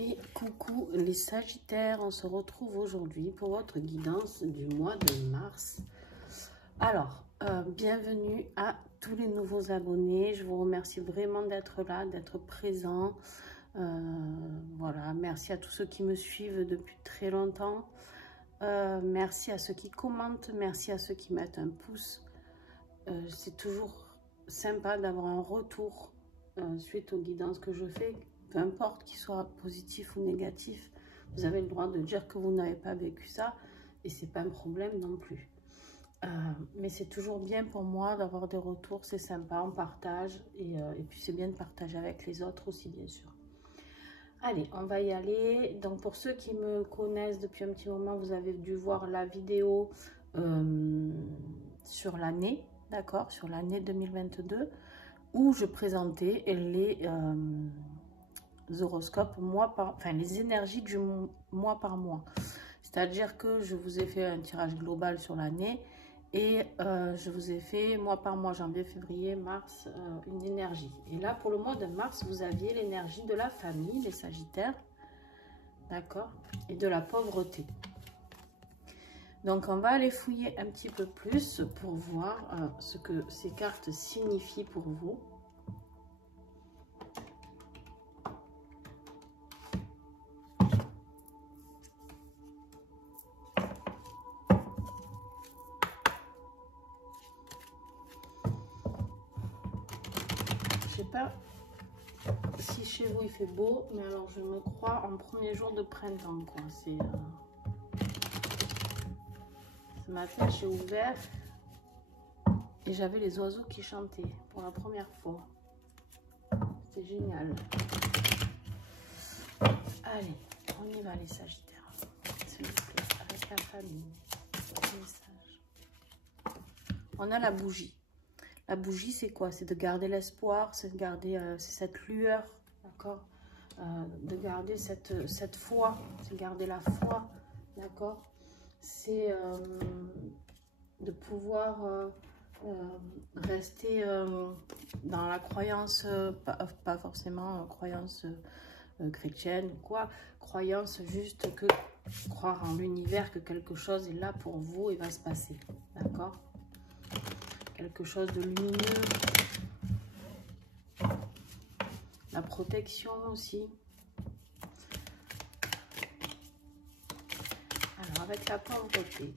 Et coucou les Sagittaires, on se retrouve aujourd'hui pour votre guidance du mois de mars. Alors, bienvenue à tous les nouveaux abonnés. Je vous remercie vraiment d'être là, d'être présent. Voilà, merci à tous ceux qui me suivent depuis très longtemps. Merci à ceux qui commentent, merci à ceux qui mettent un pouce. C'est toujours sympa d'avoir un retour suite aux guidances que je fais. Peu importe qu'il soit positif ou négatif, vous avez le droit de dire que vous n'avez pas vécu ça et c'est pas un problème non plus. Mais c'est toujours bien pour moi d'avoir des retours, c'est sympa, on partage et puis c'est bien de partager avec les autres aussi bien sûr. Allez, on va y aller. Donc pour ceux qui me connaissent depuis un petit moment, vous avez dû voir la vidéo sur l'année, d'accord, sur l'année 2022 où je présentais les horoscopes les énergies du mois par mois. C'est-à-dire que je vous ai fait un tirage global sur l'année et je vous ai fait mois par mois, janvier, février, mars, une énergie. Et là, pour le mois de mars, vous aviez l'énergie de la famille, les Sagittaires, d'accord, et de la pauvreté. Donc, on va aller fouiller un petit peu plus pour voir ce que ces cartes signifient pour vous. Je sais pas si chez vous il fait beau, mais alors je me crois en premier jour de printemps, quoi. C'est ce matin j'ai ouvert et j'avais les oiseaux qui chantaient pour la première fois. C'est génial. Allez, on y va les Sagittaires, s'il vous plaît, avec la famille. Message. On a la bougie. La bougie, c'est quoi? C'est de garder l'espoir, c'est de garder cette lueur, d'accord, de garder cette foi, c'est de garder la foi, d'accord. C'est de pouvoir rester dans la croyance, pas forcément croyance chrétienne ou quoi, croyance juste que croire en l'univers, que quelque chose est là pour vous et va se passer, d'accord. Quelque chose de lumineux. La protection aussi. Alors, avec la pauvreté,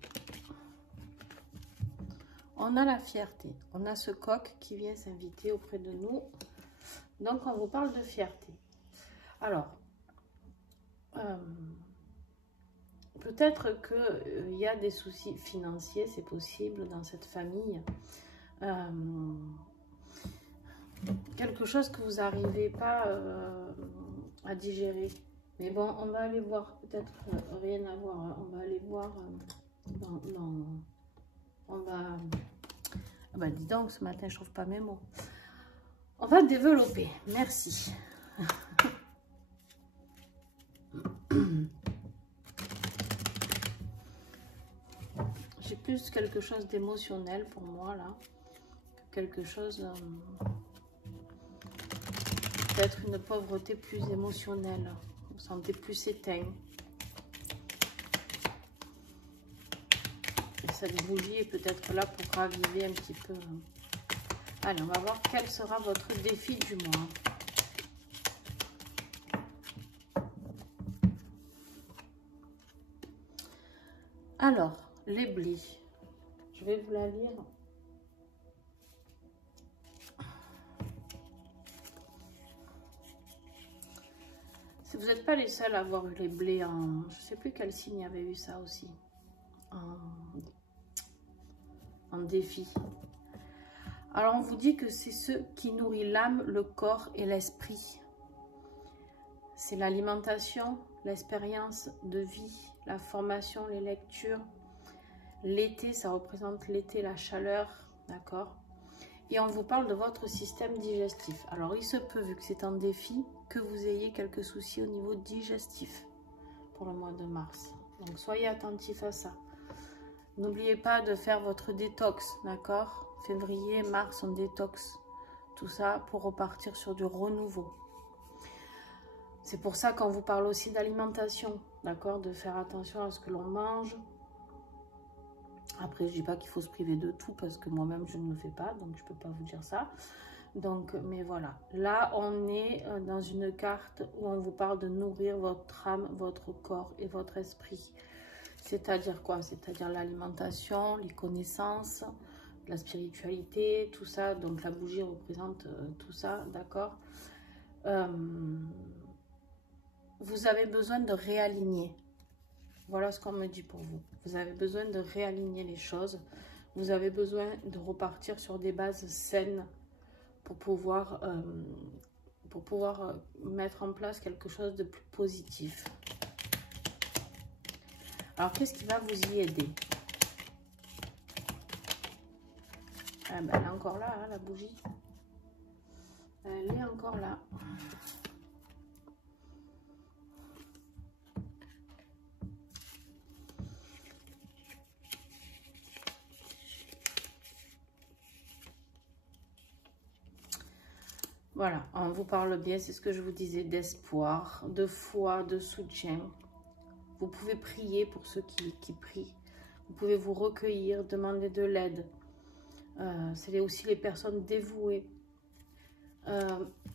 on a la fierté. On a ce coq qui vient s'inviter auprès de nous. Donc, on vous parle de fierté. Alors, peut-être qu'il y a des soucis financiers, c'est possible dans cette famille. Quelque chose que vous n'arrivez pas à digérer. Mais bon, on va aller voir, peut-être rien à voir. Hein. On va aller voir on va... Ah bah dis donc, ce matin, je trouve pas mes mots. On va développer. Merci. J'ai plus quelque chose d'émotionnel pour moi, là. Quelque chose... peut-être une pauvreté plus émotionnelle. Vous vous sentez plus éteint. Et cette bougie est peut-être là pour raviver un petit peu. Allez, on va voir quel sera votre défi du mois. Alors, les blés. Je vais vous la lire. Vous n'êtes pas les seuls à avoir eu les blés en... Je ne sais plus quel signe avait eu ça aussi. En défi. Alors, on vous dit que c'est ce qui nourrit l'âme, le corps et l'esprit. C'est l'alimentation, l'expérience de vie, la formation, les lectures. L'été, ça représente l'été, la chaleur, d'accord? Et on vous parle de votre système digestif. Alors, il se peut, vu que c'est un défi, que vous ayez quelques soucis au niveau digestif pour le mois de mars. Donc, soyez attentifs à ça. N'oubliez pas de faire votre détox, d'accord? Février, mars, on détox. Tout ça pour repartir sur du renouveau. C'est pour ça qu'on vous parle aussi d'alimentation, d'accord? De faire attention à ce que l'on mange. Après, je dis pas qu'il faut se priver de tout parce que moi-même, je ne le fais pas, donc je peux pas vous dire ça. Donc, mais voilà. Là, on est dans une carte où on vous parle de nourrir votre âme, votre corps et votre esprit. C'est-à-dire quoi? C'est-à-dire l'alimentation, les connaissances, la spiritualité, tout ça. Donc, la bougie représente tout ça, d'accord? Vous avez besoin de réaligner. Voilà ce qu'on me dit pour vous. Vous avez besoin de réaligner les choses. Vous avez besoin de repartir sur des bases saines pour pouvoir mettre en place quelque chose de plus positif. Alors, qu'est-ce qui va vous y aider? Ah ben, elle est encore là, hein, la bougie. Elle est encore là. Voilà, on vous parle bien, c'est ce que je vous disais, d'espoir, de foi, de soutien. Vous pouvez prier pour ceux qui prient. Vous pouvez vous recueillir, demander de l'aide. C'est aussi les personnes dévouées.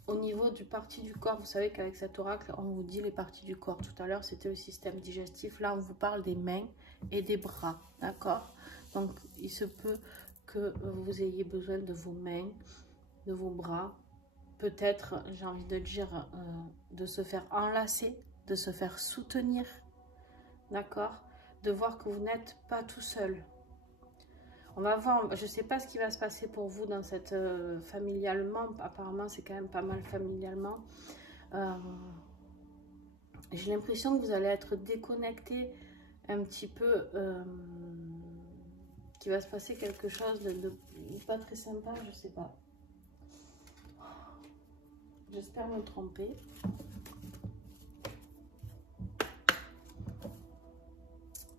Au niveau du parti du corps, vous savez qu'avec cet oracle, on vous dit les parties du corps. Tout à l'heure, c'était le système digestif. Là, on vous parle des mains et des bras, d'accord? Donc, il se peut que vous ayez besoin de vos mains, de vos bras. Peut-être, j'ai envie de dire, de se faire enlacer, de se faire soutenir, d'accord? De voir que vous n'êtes pas tout seul. On va voir, je ne sais pas ce qui va se passer pour vous dans cette familialement. Apparemment, c'est quand même pas mal familialement. J'ai l'impression que vous allez être déconnecté un petit peu, qu'il va se passer quelque chose de pas très sympa, je ne sais pas. J'espère me tromper.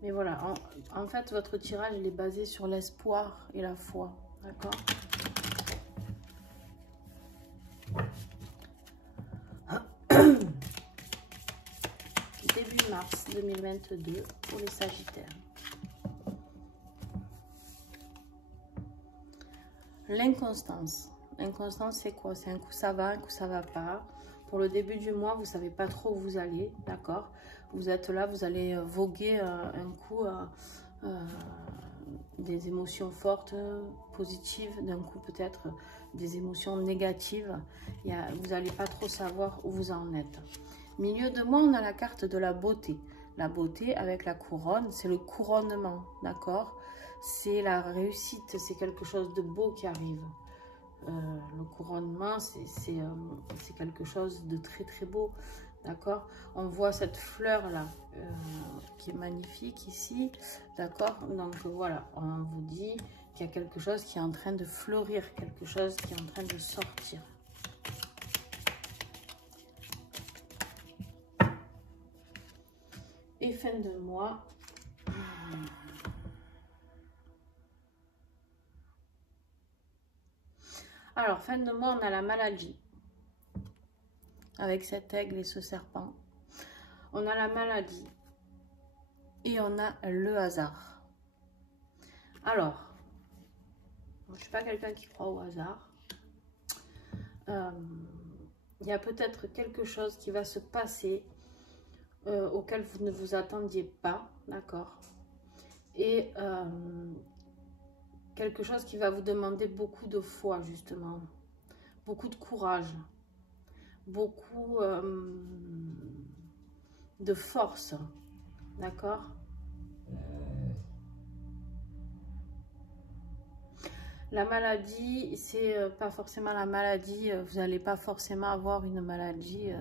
Mais voilà, en fait, votre tirage, il est basé sur l'espoir et la foi. D'accord? Début mars 2022 pour les Sagittaires. L'inconstance. L'inconstance, c'est quoi? C'est un coup ça va, un coup ça va pas. Pour le début du mois, vous savez pas trop où vous allez, d'accord? Vous êtes là, vous allez voguer un coup des émotions fortes, positives, d'un coup peut-être des émotions négatives. Vous n'allez pas trop savoir où vous en êtes. Milieu de mois, on a la carte de la beauté. La beauté avec la couronne, c'est le couronnement, d'accord? C'est la réussite, c'est quelque chose de beau qui arrive. Le couronnement, c'est quelque chose de très très beau, d'accord? On voit cette fleur là qui est magnifique ici, d'accord? Donc voilà, on vous dit qu'il y a quelque chose qui est en train de fleurir, quelque chose qui est en train de sortir. Et fin de mois. Alors, fin de mois, on a la maladie. Avec cet aigle et ce serpent. On a la maladie. Et on a le hasard. Alors, je ne suis pas quelqu'un qui croit au hasard. Il y a peut-être quelque chose qui va se passer auquel vous ne vous attendiez pas, d'accord? Et quelque chose qui va vous demander beaucoup de foi, justement. Beaucoup de courage. Beaucoup de force. D'accord? La maladie, c'est pas forcément la maladie. Vous n'allez pas forcément avoir une maladie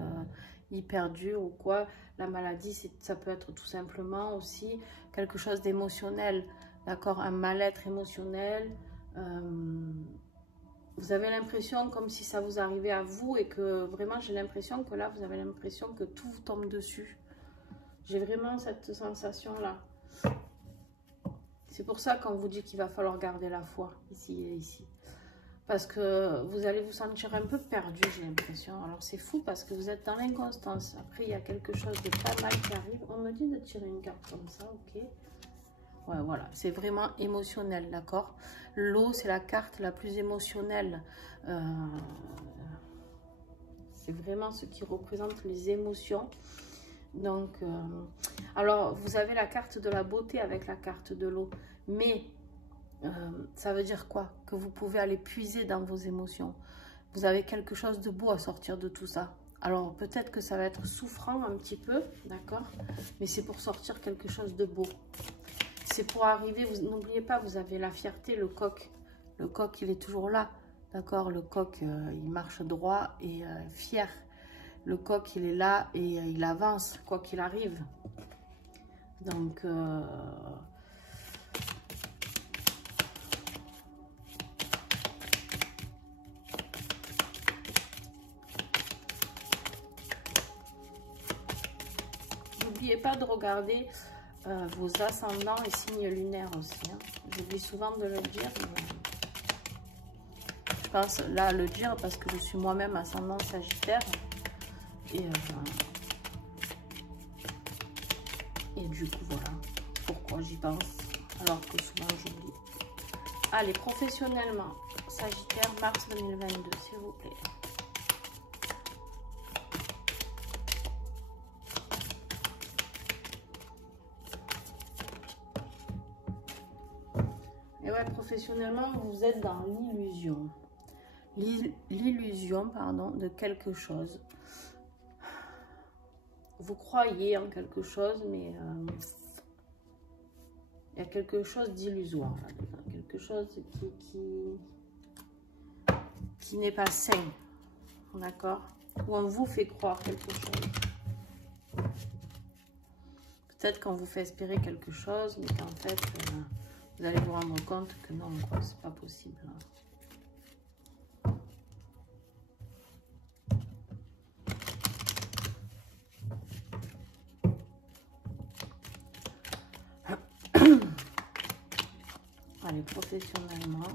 hyper dure ou quoi. La maladie, ça peut être tout simplement aussi quelque chose d'émotionnel. D'accord? Un mal-être émotionnel. Vous avez l'impression comme si ça vous arrivait à vous et que vraiment, j'ai l'impression que là, vous avez l'impression que tout vous tombe dessus. J'ai vraiment cette sensation-là. C'est pour ça qu'on vous dit qu'il va falloir garder la foi, ici et ici. Parce que vous allez vous sentir un peu perdu, j'ai l'impression. Alors c'est fou parce que vous êtes dans l'inconstance. Après, il y a quelque chose de pas mal qui arrive. On me dit de tirer une carte comme ça, ok. Ouais, voilà, c'est vraiment émotionnel, d'accord. L'eau, c'est la carte la plus émotionnelle. C'est vraiment ce qui représente les émotions. Donc, alors, vous avez la carte de la beauté avec la carte de l'eau. Mais, ça veut dire quoi? Que vous pouvez aller puiser dans vos émotions. Vous avez quelque chose de beau à sortir de tout ça. Alors, peut-être que ça va être souffrant un petit peu, d'accord? Mais c'est pour sortir quelque chose de beau. C'est pour arriver, n'oubliez pas, vous avez la fierté, le coq. Le coq, il est toujours là, d'accord? Le coq, il marche droit et fier. Le coq, il est là et il avance, quoi qu'il arrive. Donc, n'oubliez pas de regarder vos ascendants et signes lunaires aussi. Hein. J'oublie souvent de le dire. Mais je pense là à le dire parce que je suis moi-même ascendant Sagittaire. Et du coup, voilà pourquoi j'y pense. Alors que souvent j'oublie. Allez, professionnellement, Sagittaire, mars 2022, s'il vous plaît. Et ouais, professionnellement, vous êtes dans l'illusion. L'illusion, pardon, de quelque chose. Vous croyez en quelque chose, mais il y a quelque chose d'illusoire là-dedans. Quelque chose qui n'est pas sain. D'accord? Où on vous fait croire quelque chose. Peut-être qu'on vous fait espérer quelque chose, mais qu'en fait, vous allez vous rendre compte que non, quoi, c'est pas possible. Allez, professionnellement.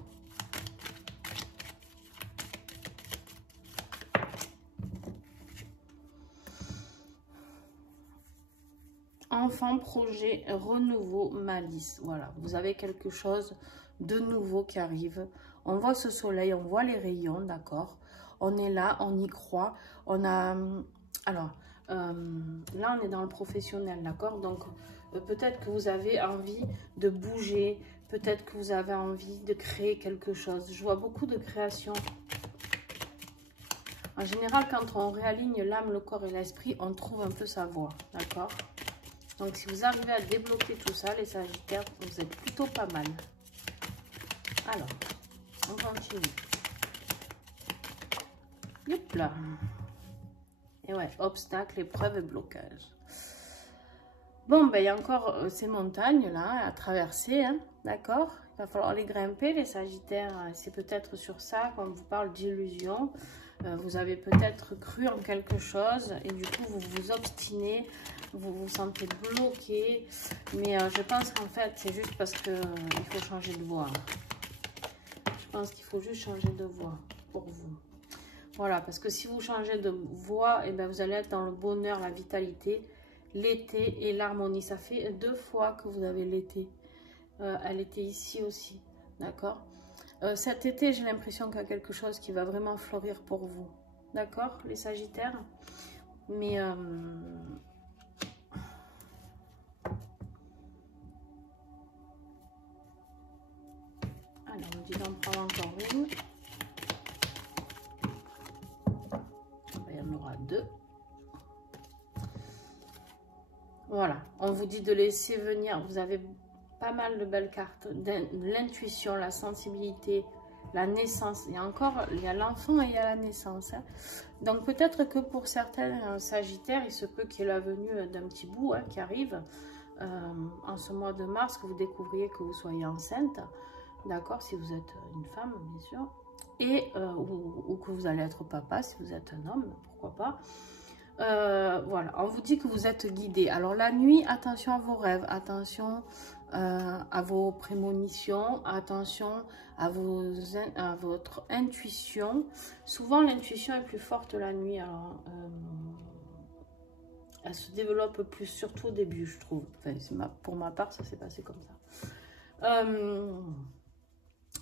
Enfant, projet, renouveau, malice. Voilà, vous avez quelque chose de nouveau qui arrive. On voit ce soleil, on voit les rayons, d'accord? On est là, on y croit. On a... Alors, là, on est dans le professionnel, d'accord? Donc, peut-être que vous avez envie de bouger. Peut-être que vous avez envie de créer quelque chose. Je vois beaucoup de création. En général, quand on réaligne l'âme, le corps et l'esprit, on trouve un peu sa voie, d'accord? Donc, si vous arrivez à débloquer tout ça, les Sagittaires, vous êtes plutôt pas mal. Alors, on continue. Hop là. Et ouais, obstacles, épreuves et blocages. Bon, ben, il y a encore ces montagnes-là à traverser, hein, d'accord? Il va falloir les grimper, les Sagittaires. C'est peut-être sur ça qu'on vous parle d'illusion. Vous avez peut-être cru en quelque chose et du coup, vous vous obstinez. Vous vous sentez bloqué, mais je pense qu'en fait, c'est juste parce qu'il faut changer de voie. Je pense qu'il faut juste changer de voie pour vous. Voilà, parce que si vous changez de voie, eh ben, vous allez être dans le bonheur, la vitalité, l'été et l'harmonie. Ça fait 2 fois que vous avez l'été. Elle était ici aussi, d'accord? Cet été, j'ai l'impression qu'il y a quelque chose qui va vraiment fleurir pour vous. D'accord, les Sagittaires? Mais... alors, on dit d'en prendre encore une. Il y en aura 2. Voilà, on vous dit de laisser venir. Vous avez pas mal de belles cartes. L'intuition, la sensibilité, la naissance. Et encore, il y a l'enfant et il y a la naissance. Hein. Donc, peut-être que pour certains Sagittaires, il se peut qu'il y ait la venue d'un petit bout qui arrive en ce mois de mars, que vous découvriez que vous soyez enceinte. D'accord, si vous êtes une femme, bien sûr. Et, ou que vous allez être papa, si vous êtes un homme, pourquoi pas. Voilà, on vous dit que vous êtes guidé. Alors la nuit, attention à vos rêves, attention à vos prémonitions, attention à votre intuition. Souvent, l'intuition est plus forte la nuit. Alors, elle se développe plus, surtout au début, je trouve. Enfin, pour ma part, ça s'est passé comme ça.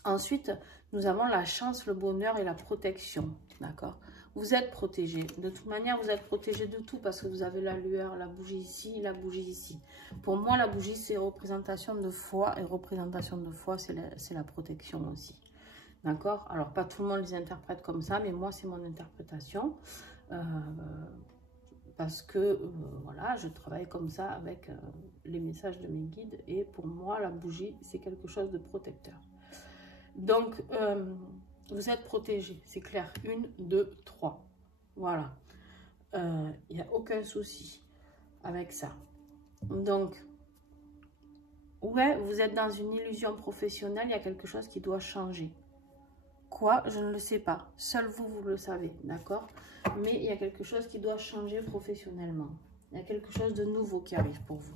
Ensuite, nous avons la chance, le bonheur et la protection. D'accord? Vous êtes protégé. De toute manière, vous êtes protégé de tout parce que vous avez la lueur, la bougie ici, la bougie ici. Pour moi, la bougie, c'est représentation de foi. Et représentation de foi, c'est la protection aussi. D'accord? Alors, pas tout le monde les interprète comme ça, mais moi, c'est mon interprétation. Parce que, voilà, je travaille comme ça avec les messages de mes guides. Et pour moi, la bougie, c'est quelque chose de protecteur. Donc, vous êtes protégé, c'est clair. 1, 2, 3. Voilà. Il n'y a aucun souci avec ça. Donc, ouais, vous êtes dans une illusion professionnelle. Il y a quelque chose qui doit changer. Quoi? Je ne le sais pas. Seul vous, vous le savez, d'accord? Mais il y a quelque chose qui doit changer professionnellement. Il y a quelque chose de nouveau qui arrive pour vous.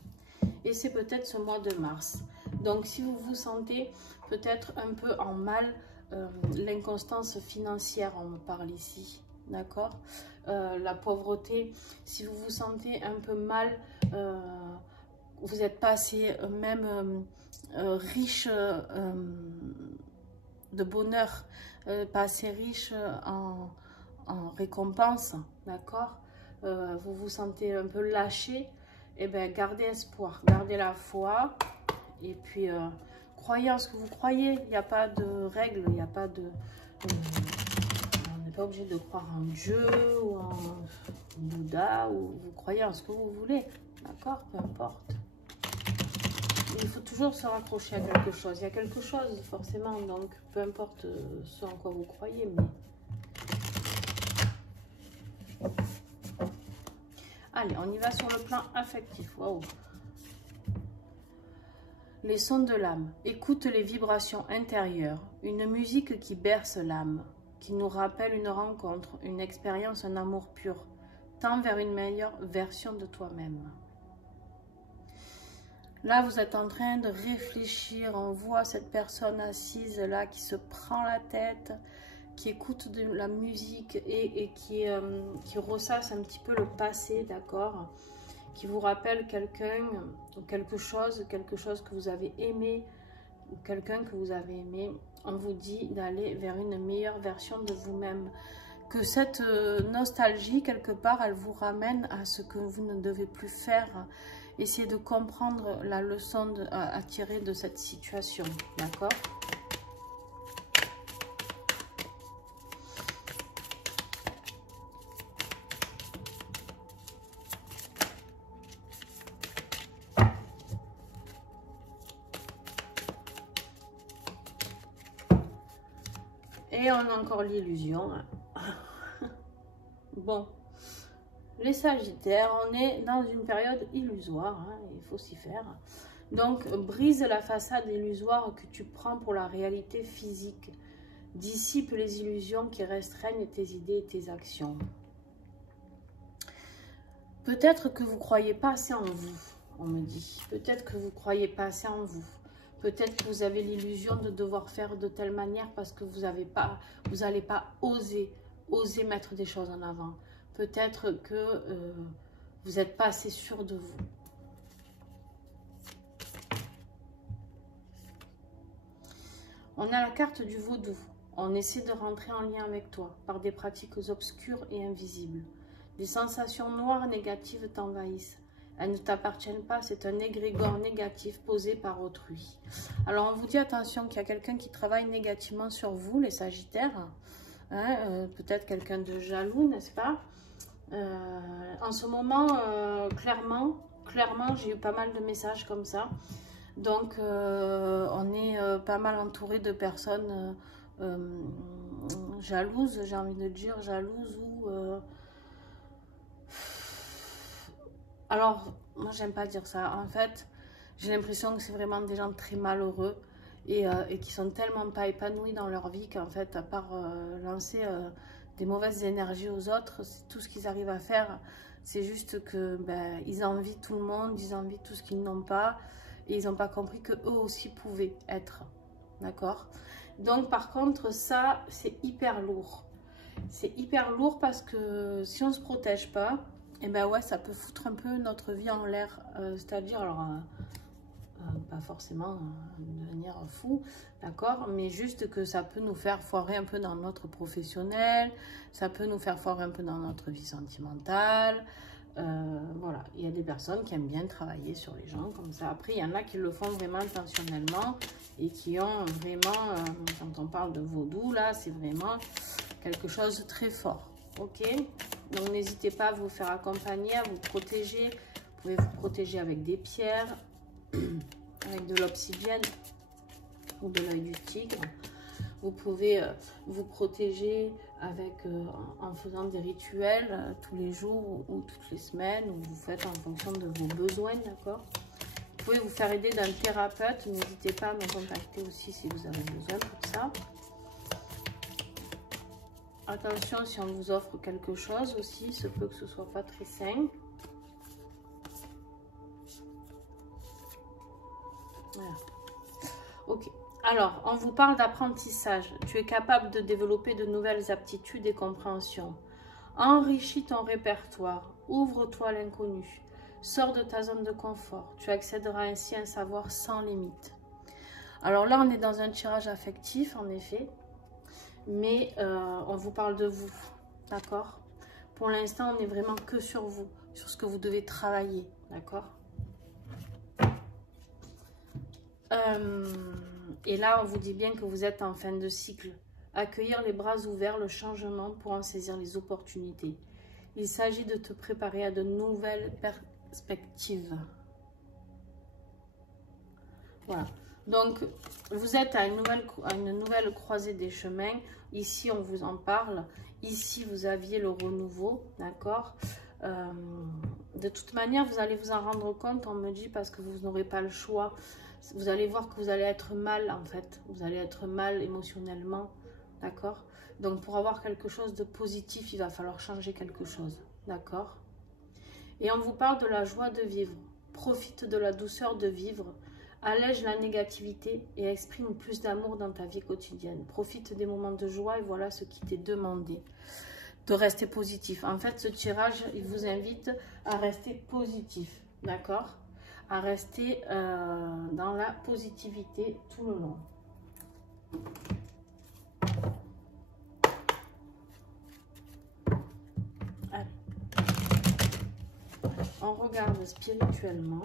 Et c'est peut-être ce mois de mars. Donc, si vous vous sentez peut-être un peu en mal, l'inconstance financière, on me parle ici, d'accord? La pauvreté, si vous vous sentez un peu mal, vous n'êtes pas assez même riche de bonheur, pas assez riche en récompense, d'accord? Vous vous sentez un peu lâché, eh bien, gardez espoir, gardez la foi, et puis croyez en ce que vous croyez. Il n'y a pas de règles, il n'y a pas de... on n'est pas obligé de croire en Dieu ou en Bouddha, ou vous croyez en ce que vous voulez, d'accord? Peu importe. Il faut toujours se raccrocher à quelque chose. Il y a quelque chose, forcément, donc peu importe ce en quoi vous croyez, mais... Allez, on y va sur le plan affectif. Waouh. Les sons de l'âme. Écoute les vibrations intérieures. Une musique qui berce l'âme, qui nous rappelle une rencontre, une expérience, un amour pur. Tends vers une meilleure version de toi-même. Là, vous êtes en train de réfléchir. On voit cette personne assise là qui se prend la tête, qui écoute de la musique et qui ressasse un petit peu le passé, d'accord? Qui vous rappelle quelqu'un ou quelque chose que vous avez aimé, ou quelqu'un que vous avez aimé. On vous dit d'aller vers une meilleure version de vous-même. Que cette nostalgie, quelque part, elle vous ramène à ce que vous ne devez plus faire. Essayez de comprendre la leçon à tirer de cette situation, d'accord? Et on a encore l'illusion. Bon, les Sagittaires, on est dans une période illusoire, hein, il faut s'y faire. Donc, brise la façade illusoire que tu prends pour la réalité physique. Dissipe les illusions qui restreignent tes idées et tes actions. Peut-être que vous ne croyez pas assez en vous, on me dit. Peut-être que vous ne croyez pas assez en vous. Peut-être que vous avez l'illusion de devoir faire de telle manière parce que vous n'allez pas oser mettre des choses en avant. Peut-être que vous n'êtes pas assez sûr de vous. On a la carte du vaudou. On essaie de rentrer en lien avec toi par des pratiques obscures et invisibles. Des sensations noires négatives t'envahissent. Elles ne t'appartiennent pas, c'est un égrégore négatif posé par autrui. Alors, on vous dit attention qu'il y a quelqu'un qui travaille négativement sur vous, les Sagittaires. Hein, peut-être quelqu'un de jaloux, n'est-ce pas? En ce moment, clairement, j'ai eu pas mal de messages comme ça. Donc, on est pas mal entouré de personnes jalouses, j'ai envie de dire, jalouses ou... Alors, moi, j'aime pas dire ça. En fait, j'ai l'impression que c'est vraiment des gens très malheureux et qui sont tellement pas épanouis dans leur vie qu'en fait, à part lancer des mauvaises énergies aux autres. Tout ce qu'ils arrivent à faire, c'est juste que ils envient tout le monde, ils envient tout ce qu'ils n'ont pas. Et ils n'ont pas compris que eux aussi pouvaient être. D'accord? Donc par contre, ça, c'est hyper lourd. C'est hyper lourd parce que si on ne se protège pas, et ben ouais, ça peut foutre un peu notre vie en l'air. C'est-à-dire, alors, pas forcément devenir fou, d'accord? Mais juste que ça peut nous faire foirer un peu dans notre professionnel, ça peut nous faire foirer un peu dans notre vie sentimentale. Voilà, il y a des personnes qui aiment bien travailler sur les gens comme ça. Après, il y en a qui le font vraiment intentionnellement et qui ont vraiment, quand on parle de vaudou, là, c'est vraiment quelque chose de très fort. Ok? Donc, n'hésitez pas à vous faire accompagner, à vous protéger. Vous pouvez vous protéger avec des pierres, avec de l'obsidienne ou de l'œil du tigre. Vous pouvez vous protéger avec, en faisant des rituels tous les jours ou toutes les semaines, ou vous faites en fonction de vos besoins, d'accord? Vous pouvez vous faire aider d'un thérapeute. N'hésitez pas à me contacter aussi si vous avez besoin pour ça. Attention, si on vous offre quelque chose aussi, il se peut que ce soit pas très sain. Voilà. Ok. Alors, on vous parle d'apprentissage. Tu es capable de développer de nouvelles aptitudes et compréhensions. Enrichis ton répertoire. Ouvre-toi à l'inconnu. Sors de ta zone de confort. Tu accéderas ainsi à un savoir sans limite. Alors là, on est dans un tirage affectif, en effet. Mais on vous parle de vous. D'accord? Pour l'instant, on n'est vraiment que sur vous. Sur ce que vous devez travailler. D'accord? Et là, on vous dit bien que vous êtes en fin de cycle. Accueillir les bras ouverts le changement pour en saisir les opportunités. Il s'agit de te préparer à de nouvelles perspectives. Voilà. Donc, vous êtes à une nouvelle croisée des chemins. Ici, on vous en parle. Ici, vous aviez le renouveau. D'accord? De toute manière, vous allez vous en rendre compte, on me dit, parce que vous n'aurez pas le choix. Vous allez voir que vous allez être mal, en fait. Vous allez être mal émotionnellement. D'accord? Donc, pour avoir quelque chose de positif, il va falloir changer quelque chose. D'accord? Et on vous parle de la joie de vivre. Profite de la douceur de vivre. Allège la négativité et exprime plus d'amour dans ta vie quotidienne. Profite des moments de joie et voilà ce qui t'est demandé. De rester positif. En fait, ce tirage, il vous invite à rester positif. D'accord? À rester dans la positivité tout le long. Allez. On regarde spirituellement.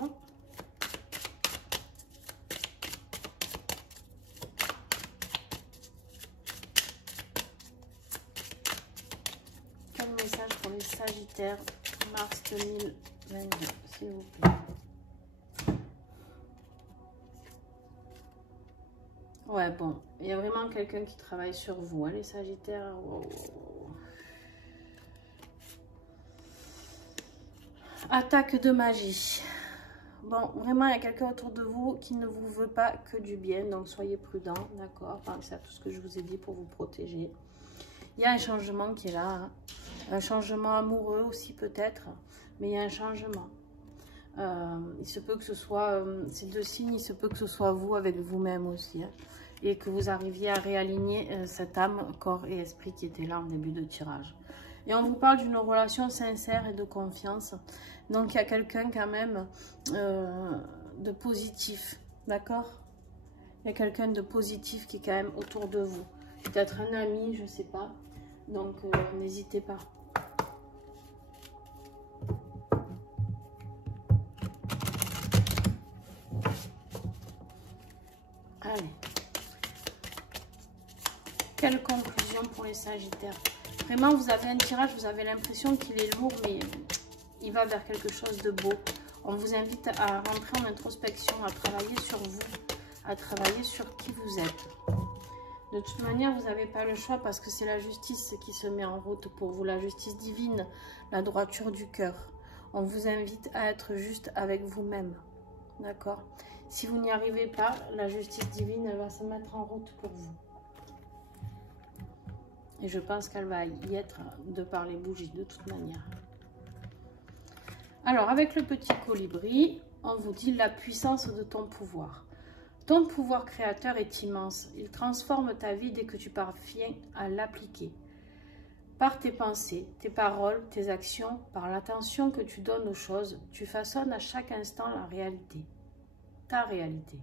Quel message pour les Sagittaires, mars 2022, s'il vous plaît? Ouais, bon, il y a vraiment quelqu'un qui travaille sur vous, hein, les Sagittaires. Wow. Attaque de magie. Bon, vraiment, il y a quelqu'un autour de vous qui ne vous veut pas que du bien, donc soyez prudents, d'accord? Pensez à tout ce que je vous ai dit pour vous protéger. Il y a un changement qui est là, hein. Un changement amoureux aussi peut-être, mais il y a un changement. Il se peut que ce soit, ces deux signes, il se peut que ce soit vous avec vous-même aussi, hein, et que vous arriviez à réaligner cette âme, corps et esprit qui était là en début de tirage. Et on vous parle d'une relation sincère et de confiance. Donc, il y a quelqu'un quand même de positif, d'accord? Il y a quelqu'un de positif qui est quand même autour de vous. Peut-être un ami, je ne sais pas. Donc, n'hésitez pas. Allez. Quelle conclusion pour les Sagittaires? Vraiment, vous avez un tirage, vous avez l'impression qu'il est lourd, mais il va vers quelque chose de beau. On vous invite à rentrer en introspection, à travailler sur vous, à travailler sur qui vous êtes. De toute manière, vous n'avez pas le choix parce que c'est la justice qui se met en route pour vous, la justice divine, la droiture du cœur. On vous invite à être juste avec vous-même, d'accord? Si vous n'y arrivez pas, la justice divine, elle va se mettre en route pour vous. Et je pense qu'elle va y être de par les bougies, de toute manière. Alors, avec le petit colibri, on vous dit la puissance de ton pouvoir. Ton pouvoir créateur est immense. Il transforme ta vie dès que tu parviens à l'appliquer. Par tes pensées, tes paroles, tes actions, par l'attention que tu donnes aux choses, tu façonnes à chaque instant la réalité, ta réalité.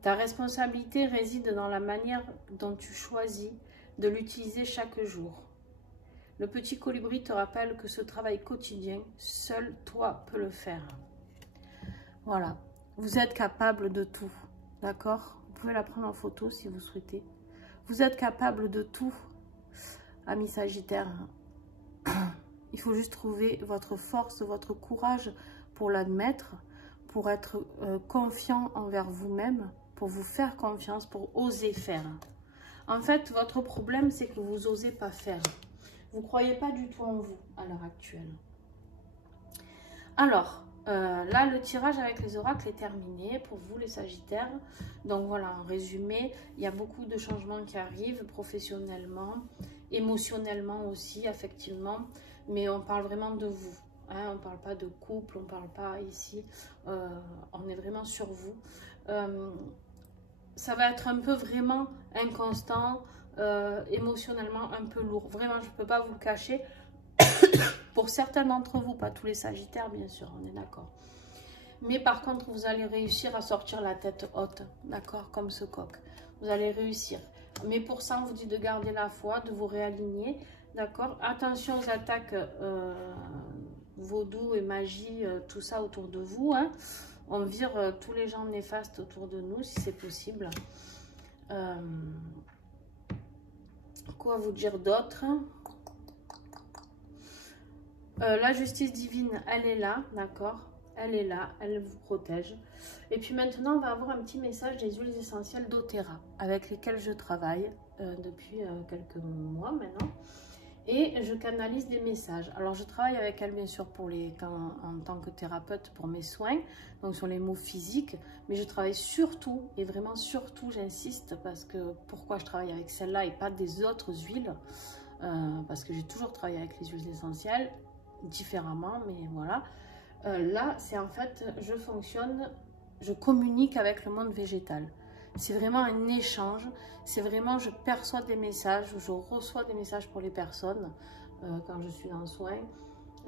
Ta responsabilité réside dans la manière dont tu choisis de l'utiliser chaque jour. Le petit colibri te rappelle que ce travail quotidien, seul toi peux le faire. Voilà, vous êtes capable de tout, d'accord? Vous pouvez la prendre en photo si vous souhaitez. Vous êtes capable de tout. Amis Sagittaires, il faut juste trouver votre force, votre courage pour l'admettre, pour être confiant envers vous-même, pour vous faire confiance, pour oser faire. En fait, votre problème, c'est que vous n'osez pas faire. Vous ne croyez pas du tout en vous à l'heure actuelle. Alors, là, le tirage avec les oracles est terminé pour vous, les Sagittaires. Donc voilà, en résumé, il y a beaucoup de changements qui arrivent professionnellement, émotionnellement aussi, affectivement. Mais on parle vraiment de vous. Hein, on ne parle pas de couple, on ne parle pas ici. On est vraiment sur vous. Ça va être un peu vraiment inconstant, émotionnellement un peu lourd. Vraiment, je ne peux pas vous le cacher. Pour certains d'entre vous, pas tous les Sagittaires, bien sûr, on est d'accord. Mais par contre, vous allez réussir à sortir la tête haute, d'accord, comme ce coq. Vous allez réussir. Mais pour ça, on vous dit de garder la foi, de vous réaligner, d'accord. Attention aux attaques vaudou et magie, tout ça autour de vous. Hein. On vire tous les gens néfastes autour de nous, si c'est possible. Quoi vous dire d'autre ? La justice divine, elle est là, d'accord? Elle est là, elle vous protège. Et puis maintenant, on va avoir un petit message des huiles essentielles d'Otera, avec lesquelles je travaille depuis quelques mois maintenant. Et je canalise des messages. Alors, je travaille avec elle, bien sûr, en tant que thérapeute pour mes soins, donc sur les mots physiques. Mais je travaille surtout, et vraiment surtout, j'insiste, parce que pourquoi je travaille avec celle-là et pas des autres huiles, parce que j'ai toujours travaillé avec les huiles essentielles, différemment, mais voilà. Là, c'est en fait, je communique avec le monde végétal. C'est vraiment un échange. C'est vraiment, je perçois des messages, je reçois des messages pour les personnes quand je suis en soins,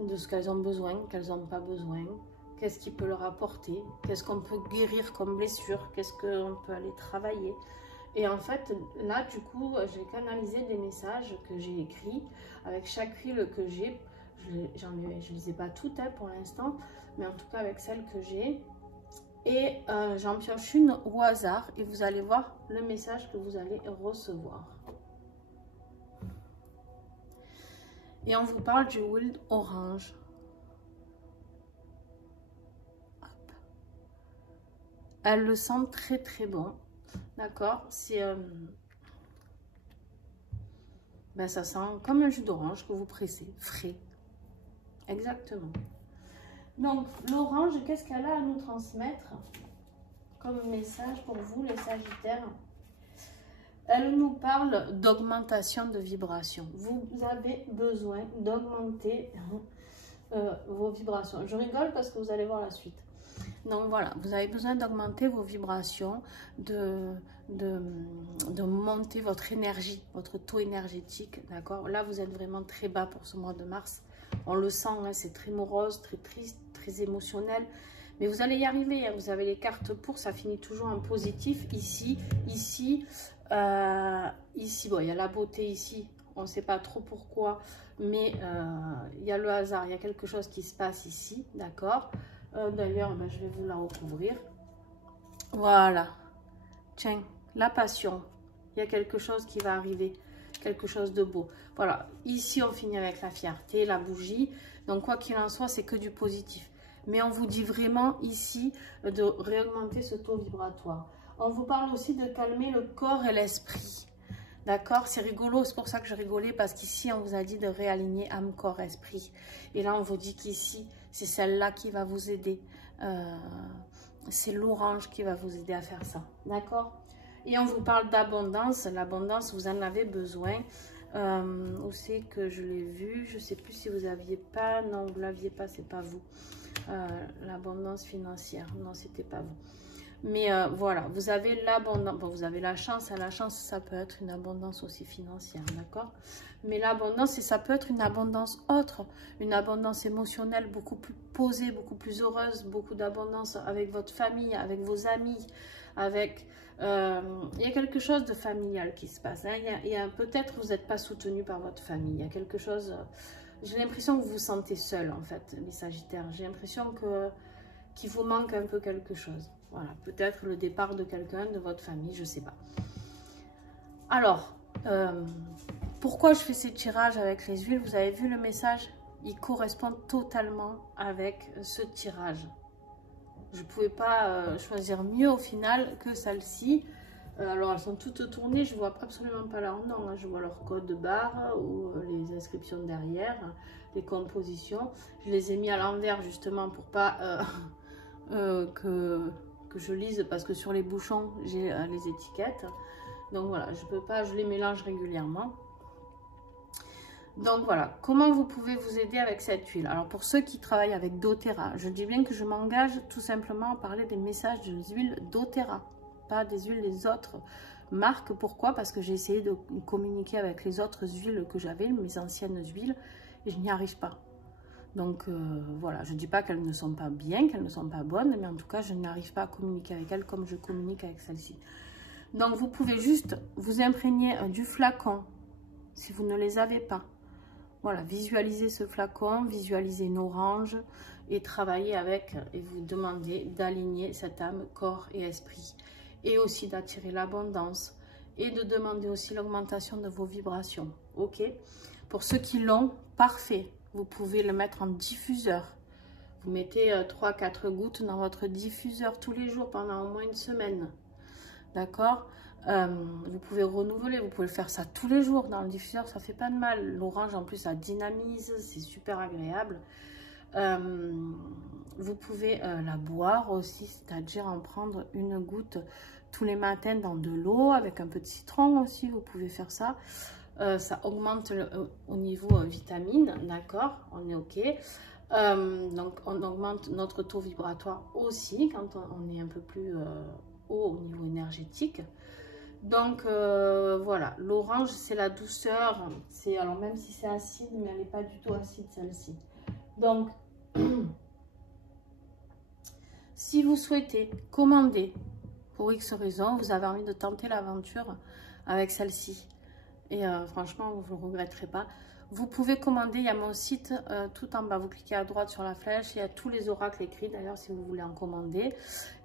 de ce qu'elles ont besoin, qu'elles n'ont pas besoin, qu'est-ce qui peut leur apporter, qu'est-ce qu'on peut guérir comme blessure, qu'est-ce qu'on peut aller travailler. Et en fait, là, du coup, j'ai canalisé des messages que j'ai écrits avec chaque huile que j'ai. Je ne les ai pas toutes hein, pour l'instant, mais en tout cas avec celles que j'ai. Et j'en pioche une au hasard et vous allez voir le message que vous allez recevoir. Et on vous parle du huile orange. Hop. Elle le sent très très bon. D'accord? C'est... ben, ça sent comme un jus d'orange que vous pressez, frais. Exactement. Donc, l'orange, qu'est-ce qu'elle a à nous transmettre comme message pour vous, les Sagittaires? Elle nous parle d'augmentation de vibration. Vous avez besoin d'augmenter vos vibrations. Je rigole parce que vous allez voir la suite. Donc, voilà, vous avez besoin d'augmenter vos vibrations, de monter votre énergie, votre taux énergétique, d'accord? Là, vous êtes vraiment très bas pour ce mois de mars. On le sent, hein, c'est très morose, très triste, très émotionnel. Mais vous allez y arriver, hein, vous avez les cartes pour, ça finit toujours en positif. Ici, ici, ici, bon, il y a la beauté ici, on ne sait pas trop pourquoi, mais il y a le hasard, il y a quelque chose qui se passe ici, d'accord? D'ailleurs, ben, je vais vous la recouvrir. Voilà. Tiens, la passion, il y a quelque chose qui va arriver. Quelque chose de beau. Voilà, ici on finit avec la fierté, la bougie. Donc quoi qu'il en soit, c'est que du positif. Mais on vous dit vraiment ici de réaugmenter ce taux vibratoire. On vous parle aussi de calmer le corps et l'esprit. D'accord? C'est rigolo, c'est pour ça que je rigolais, parce qu'ici on vous a dit de réaligner âme, corps, esprit. Et là on vous dit qu'ici, c'est celle-là qui va vous aider. C'est l'orange qui va vous aider à faire ça. D'accord? Et on vous parle d'abondance. L'abondance, vous en avez besoin. Où c'est que je l'ai vu? Je sais plus si vous aviez pas. Non, vous l'aviez pas, c'est pas vous. L'abondance financière. Non, c'était pas vous. Mais voilà, vous avez l'abondance. Bon, vous avez la chance. La chance, ça peut être une abondance aussi financière, d'accord? Mais l'abondance, ça peut être une abondance autre. Une abondance émotionnelle beaucoup plus posée, beaucoup plus heureuse. Beaucoup d'abondance avec votre famille, avec vos amis, avec... il y a quelque chose de familial qui se passe. Hein. Peut-être que vous n'êtes pas soutenu par votre famille. Il y a quelque chose... j'ai l'impression que vous vous sentez seul, en fait, les Sagittaires. J'ai l'impression qu'il vous manque un peu quelque chose. Voilà, peut-être le départ de quelqu'un de votre famille, je ne sais pas. Alors, pourquoi je fais ces tirages avec les huiles? Vous avez vu le message? Il correspond totalement avec ce tirage. Je ne pouvais pas choisir mieux au final que celle-ci. Alors, elles sont toutes tournées. Je ne vois absolument pas leur nom. Hein. Je vois leur code barre ou les inscriptions derrière, les compositions. Je les ai mis à l'envers justement pour pas que je lise, parce que sur les bouchons, j'ai les étiquettes. Donc voilà, je peux pas, je les mélange régulièrement. Donc voilà, comment vous pouvez vous aider avec cette huile? Alors pour ceux qui travaillent avec doTERRA, je dis bien que je m'engage tout simplement à parler des messages des huiles doTERRA, pas des huiles des autres marques. Pourquoi? Parce que j'ai essayé de communiquer avec les autres huiles que j'avais, mes anciennes huiles, et je n'y arrive pas. Donc voilà, je ne dis pas qu'elles ne sont pas bien, qu'elles ne sont pas bonnes, mais en tout cas, je n'arrive pas à communiquer avec elles comme je communique avec celle-ci. Donc vous pouvez juste vous imprégner du flacon, si vous ne les avez pas. Voilà, visualisez ce flacon, visualisez une orange et travaillez avec et vous demandez d'aligner cette âme, corps et esprit. Et aussi d'attirer l'abondance et de demander aussi l'augmentation de vos vibrations. Ok? Pour ceux qui l'ont, parfait. Vous pouvez le mettre en diffuseur. Vous mettez 3-4 gouttes dans votre diffuseur tous les jours pendant au moins une semaine. D'accord? Vous pouvez renouveler, vous pouvez faire ça tous les jours dans le diffuseur, ça fait pas de mal. L'orange en plus ça dynamise, c'est super agréable. Vous pouvez la boire aussi, c'est-à-dire en prendre une goutte tous les matins dans de l'eau avec un peu de citron aussi, vous pouvez faire ça. Ça augmente au niveau vitamine, d'accord, on est ok. Donc on augmente notre taux vibratoire aussi quand on est un peu plus haut au niveau énergétique. Donc voilà, l'orange c'est la douceur, alors même si c'est acide, mais elle n'est pas du tout acide celle-ci. Donc si vous souhaitez commander pour X raison, vous avez envie de tenter l'aventure avec celle-ci, et franchement vous ne le regretterez pas, vous pouvez commander. Il y a mon site tout en bas, vous cliquez à droite sur la flèche, il y a tous les oracles écrits d'ailleurs si vous voulez en commander.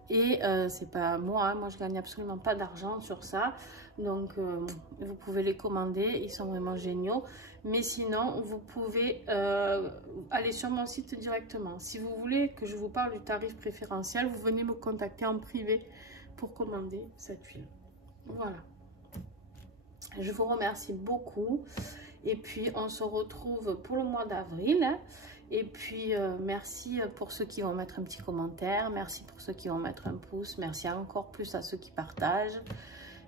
Et c'est pas moi, hein, moi je gagne absolument pas d'argent sur ça, donc vous pouvez les commander, ils sont vraiment géniaux. Mais sinon vous pouvez aller sur mon site directement. Si vous voulez que je vous parle du tarif préférentiel, vous venez me contacter en privé pour commander cette huile. Voilà, je vous remercie beaucoup et puis on se retrouve pour le mois d'avril. Et puis, merci pour ceux qui vont mettre un petit commentaire. Merci pour ceux qui vont mettre un pouce. Merci encore plus à ceux qui partagent.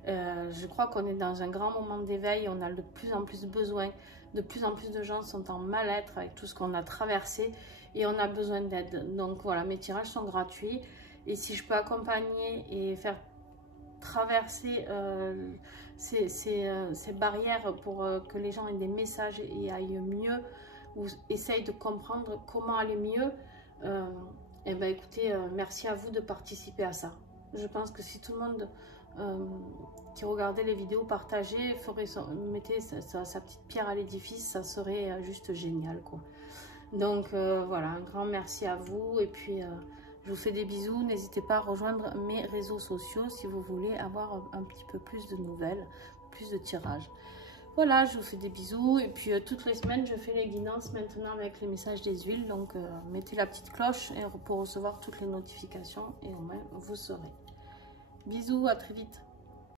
Je crois qu'on est dans un grand moment d'éveil. On a de plus en plus besoin. De plus en plus de gens sont en mal-être avec tout ce qu'on a traversé. Et on a besoin d'aide. Donc voilà, mes tirages sont gratuits. Et si je peux accompagner et faire traverser ces barrières pour que les gens aient des messages et aillent mieux, ou essaye de comprendre comment aller mieux, et ben écoutez, merci à vous de participer à ça. Je pense que si tout le monde qui regardait les vidéos partageait, mettait sa petite pierre à l'édifice, ça serait juste génial quoi. Donc voilà, un grand merci à vous et puis je vous fais des bisous. N'hésitez pas à rejoindre mes réseaux sociaux si vous voulez avoir un petit peu plus de nouvelles, plus de tirages. Voilà, je vous fais des bisous et puis toutes les semaines je fais les guidances maintenant avec les messages des huiles, donc mettez la petite cloche pour recevoir toutes les notifications et au moins vous saurez. Bisous, à très vite.